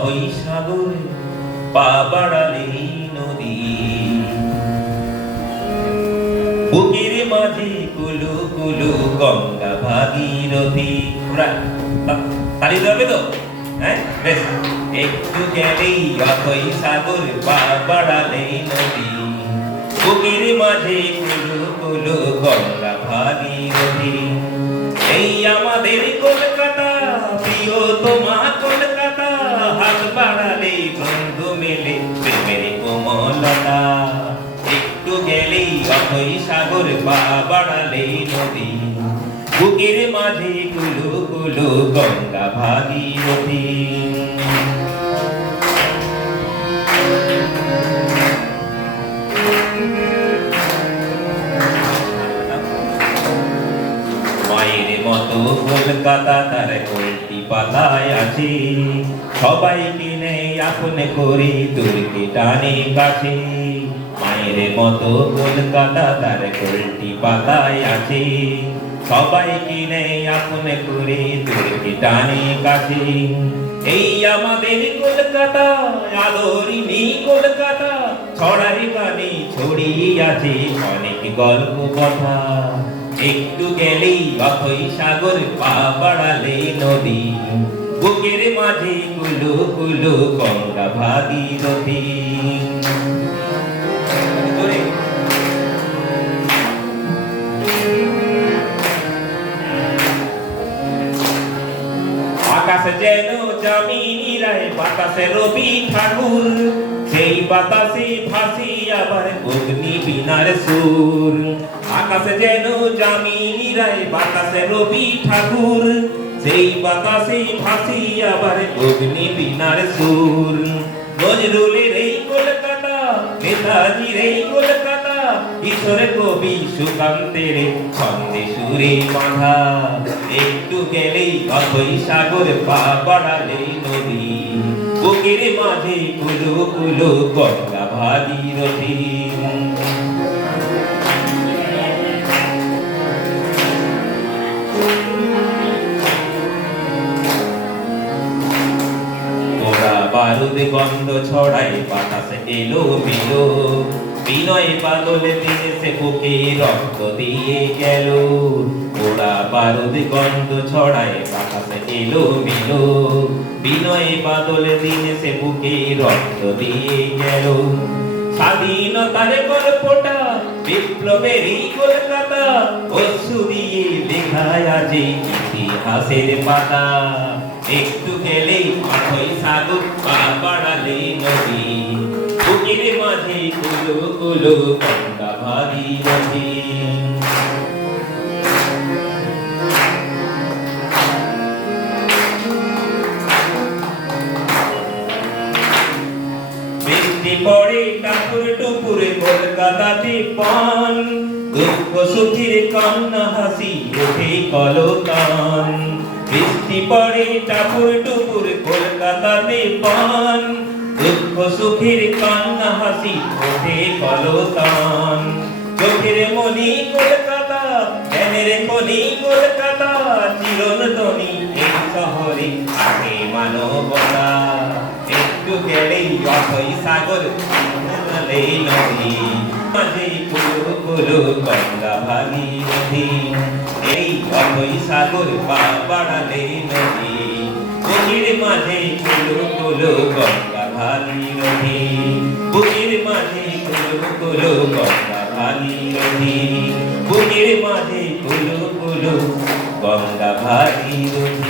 অথই সাগরে পা বাড়ালেই নদী। বুকের মাঝে কুলু কুলু গঙ্গা ভাগীরথী। তালি দেবে তো? হ্যাঁ, বেশ। একটু গেলেই অথই সাগর পা বাড়ালেই নদী। বুকের মাঝে কুলু কুলু গঙ্গা ভাগীরথী। এই আমাদের কলকাতা, প্রিয় তোমা কলকাতা, হাত বাড়ালে বন্ধু মেলে প্রেমের কোমলতা। একটু গেলেই অথই সাগর পা বাড়ালে নদী। বুকের মাঝে কুলু কুলু গঙ্গা ভাগীরথী। মায়ের মতো কলকাতা তার কলটি পাতায় আছে, সবাইকে নেই আপনে করে দূরকে টানে কাছে। মায়ের মতো কলকাতা তার কলটি পাতায় আছে, সবাইকে নেই আপনে করে দূরকে টানে কাছে। এই আমাদের কলকাতা, আদরিনী কলকাতা, ছড়াই গানে ছড়িয়ে আছে অনেক গল্প কথা। একটু গেলেই অথই সাগর পা বাড়ালে নদী। বুকের মাঝে কুলু কুলু গঙ্গা ভাগীরথী। আকাশে যেন যামিনী রায়, বাতাসে রবি ঠাকুর, সেই বাতাসে ভাসি আবার অগ্নি বীণার সুর। আকাশে যেন যামিনী রায়, বাতাসে রবি ঠাকুর, সেই বাতাসে ভাসি আবার অগ্নি বীণার সুর। নজরুলের এই কলকাতা, নেতাজির এই কলকাতা, ঈশ্বর কবি সুকান্তের ছন্দে সুরে বাঁধা। একটু গেলেই অথই সাগর পা বাড়ালে নদী। বুকের মাঝে কুলু কুলু গঙ্গা ভাগীরথী। ওরা বারুদ গন্ধ ছড়ায় বাতাসে এলো মেলো, বিনয় বাদল দিয়েছে বুকে রক্ত দিয়ে গেল। ওরা বারুদ গন্ধ ছড়ায় বাতাসে এলো মেলো, বিনয় বাদল দিয়েছে বুকে রক্ত দিয়ে গেল। স্বাধীনতার গল্পটা বিপ্লবের এই কলকাতা, অশ্রু দিয়ে লেখায় আজি ইতিহাসের পাতা। একটু গেলেই অথই সাগর পা বাড়ালে নদী। বুকের মাঝে কুলু কুলু গঙ্গা ভাগীরথী। বৃষ্টি পড়ে টাপুর টুপুরে কলকাতাতে পান, দুঃখ সুখের কান্না হাসি ওঠে কলতান। বৃষ্টি পড়ে টাপুর টুপুর কলকাতাতে পান, দুঃখ সুখের কান্না হাসি ওঠে কলতান। চোখের মনি কলকাতা, জ্ঞানের খনি কলকাতা, চিরন্তনী এই শহরে আগে মানবতা। একটু গেলেই অথই সাগর বাড়ালে নদী। মাঝে কুলু কুলু গঙ্গা ভাগীরথী। এই অথই সাগর পা বাড়ালে নদী। বুকের মাঝে কুলু কুলু গঙ্গা ভাগীরথী। বুকের মাঝে কুলু কুলু গঙ্গা ভাগীরথী। বুকের মাঝে কুলু কুলু গঙ্গা ভাগীরথী।